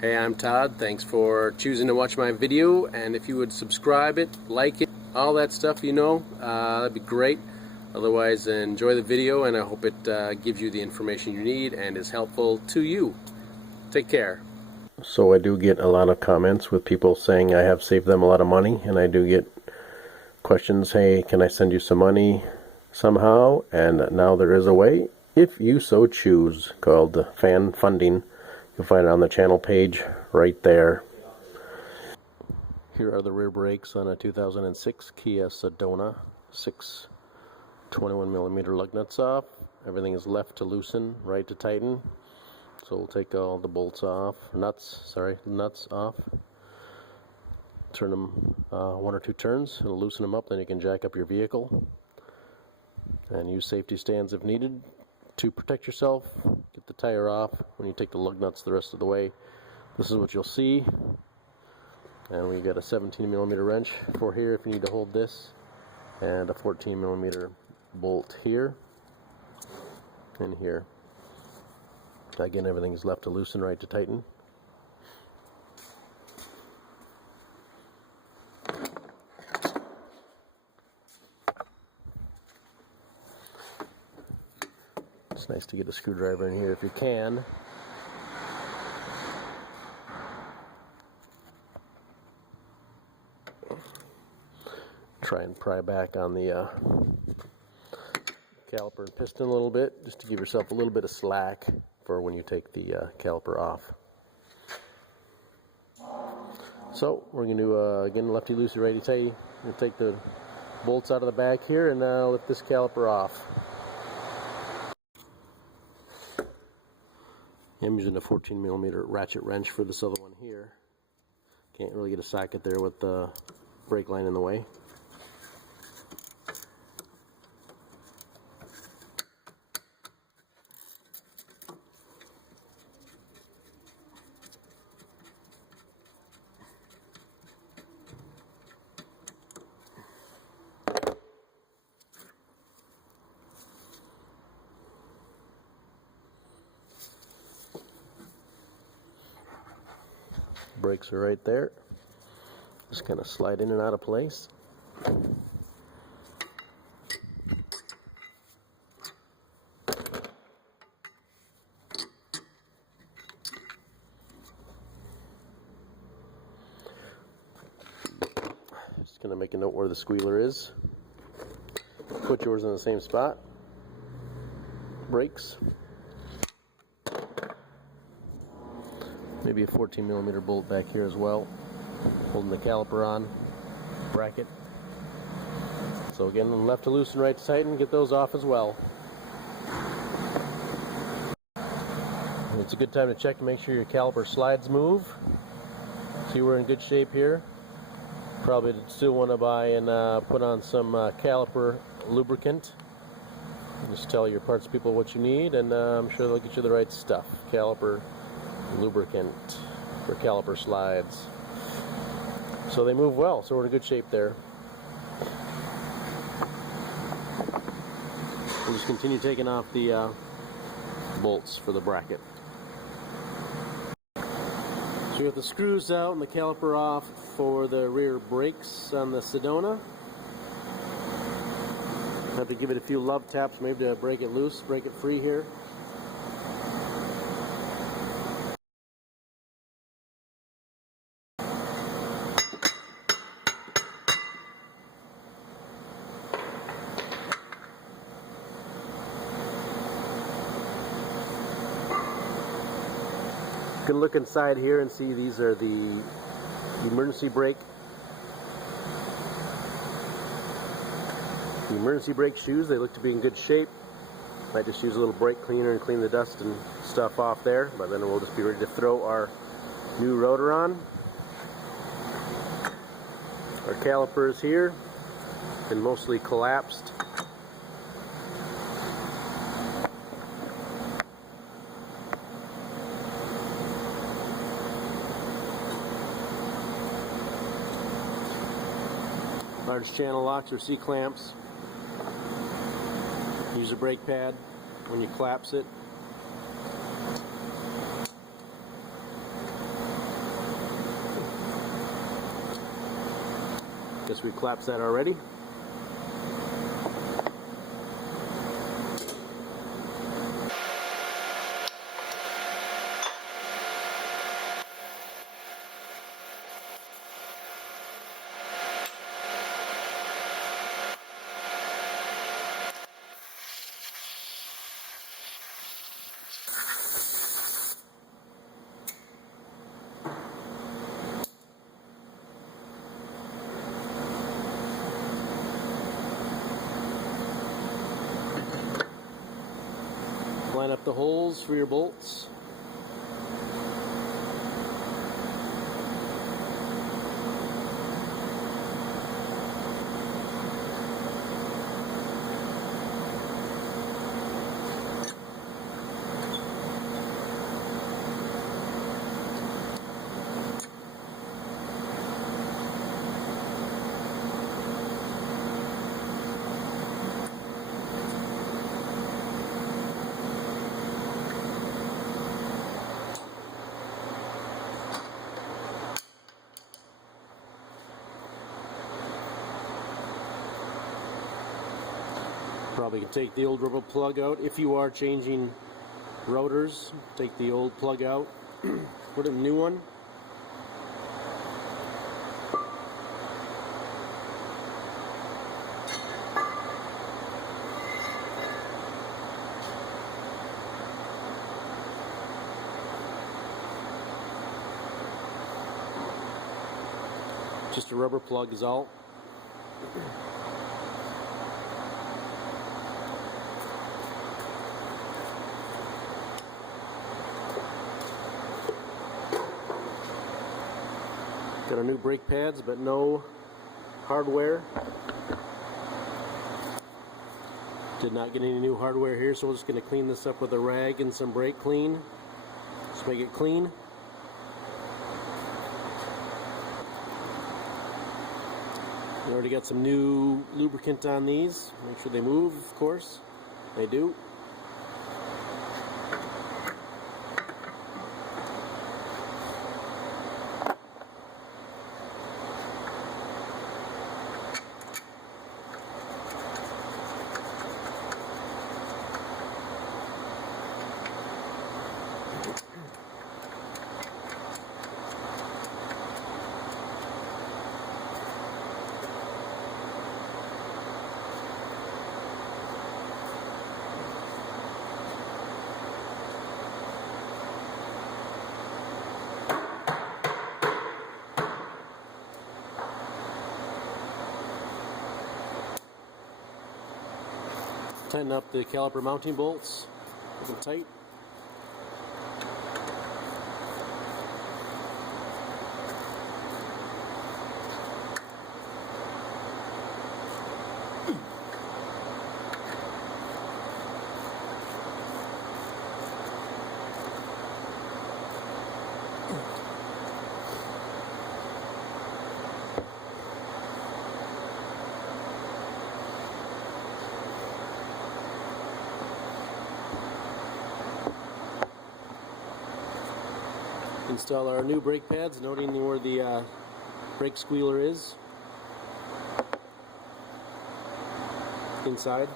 Hey, I'm Todd. Thanks for choosing to watch my video, and if you would subscribe it, like it, all that stuff, that'd be great. Otherwise, enjoy the video, and I hope it gives you the information you need and is helpful to you. Take care. So I do get a lot of comments with people saying I have saved them a lot of money, and I do get questions, hey, can I send you some money somehow? And now there is a way, if you so choose, called fan funding. You'll find it on the channel page right there. Here are the rear brakes on a 2006 Kia Sedona. 6 21mm lug nuts off. Everything is left to loosen, right to tighten. So we'll take all the bolts off, nuts off. Turn them 1 or 2 turns. It'll loosen them up, then you can jack up your vehicle. And use safety stands if needed to protect yourself. Get the tire off when you take the lug nuts the rest of the way. This is what you'll see. And we got a 17mm wrench for here if you need to hold this, and a 14mm bolt here and here. Again, everything is left to loosen, right to tighten. It's nice to get a screwdriver in here if you can. Try and pry back on the caliper and piston a little bit, just to give yourself a little bit of slack for when you take the caliper off. So we're going to do again, lefty loosey, righty tighty. We'll take the bolts out of the back here and lift this caliper off. I'm using a 14mm ratchet wrench for this other one here. Can't really get a socket there with the brake line in the way. Brakes are right there. Just kind of slide in and out of place. Just going to make a note where the squealer is. Put yours in the same spot. Brakes. Maybe a 14mm bolt back here as well, holding the caliper on, bracket. So again, left to loosen, right to tighten, get those off as well. And it's a good time to check to make sure your caliper slides move. See, we're in good shape here. Probably still want to buy and put on some caliper lubricant. Just tell your parts people what you need, and I'm sure they'll get you the right stuff. Caliper lubricant for caliper slides. So they move well, so we're in good shape there. We'll just continue taking off the bolts for the bracket. So we have the screws out and the caliper off for the rear brakes on the Sedona. Have to give it a few love taps, maybe to break it loose, break it free here. You can look inside here and see these are the emergency brake. The emergency brake shoes, they look to be in good shape. Might just use a little brake cleaner and clean the dust and stuff off there, but then we'll just be ready to throw our new rotor on. Our calipers here, been mostly collapsed. Large channel locks or C-clamps. Use a brake pad when you collapse it. Guess we collapsed that already. Line up the holes for your bolts. Probably can take the old rubber plug out if you are changing rotors. Take the old plug out, put in a new one. Just a rubber plug is all. Got our new brake pads, but no hardware. Did not get any new hardware here, so we're just going to clean this up with a rag and some brake clean. Just make it clean. We already got some new lubricant on these. Make sure they move, of course. They do. Tighten up the caliper mounting bolts, nice and tight. Install our new brake pads, noting where the brake squealer is inside.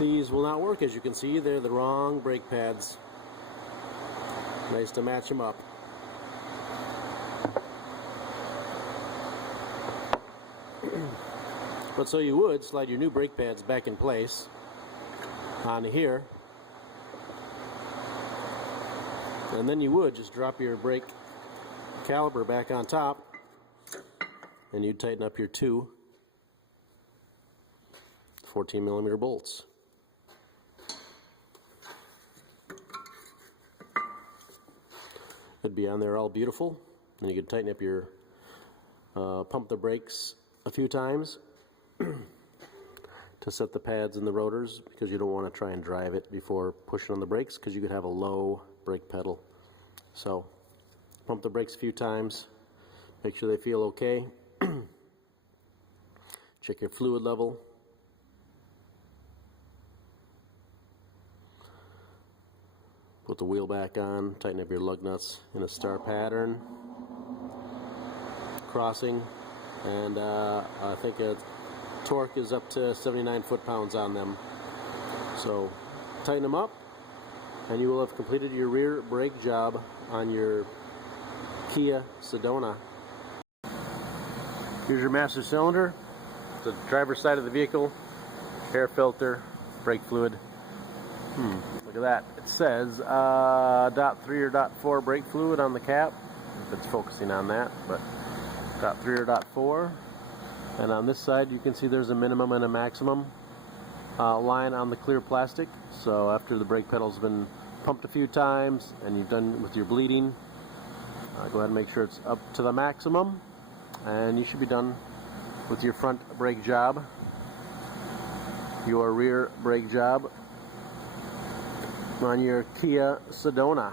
These will not work, as you can see. They're the wrong brake pads. Nice to match them up. But so you would slide your new brake pads back in place onto here, and then you would just drop your brake caliper back on top, and you'd tighten up your two 14mm bolts. It'd be on there all beautiful, and you could tighten up your pump the brakes a few times to set the pads and the rotors, because you don't want to try and drive it before pushing on the brakes, because you could have a low brake pedal. So pump the brakes a few times, make sure they feel okay. Check your fluid level. Put the wheel back on, tighten up your lug nuts in a star pattern. Crossing, and I think torque is up to 79 foot-pounds on them. So tighten them up, and you will have completed your rear brake job on your Kia Sedona. Here's your master cylinder, the driver's side of the vehicle, air filter, brake fluid. Look at that. It says .3 or .4 brake fluid on the cap, if it's focusing on that, but .3 or .4. And on this side you can see there's a minimum and a maximum line on the clear plastic. So after the brake pedal's been pumped a few times and you've done with your bleeding, go ahead and make sure it's up to the maximum, and you should be done with your front brake job, your rear brake job on your Kia Sedona.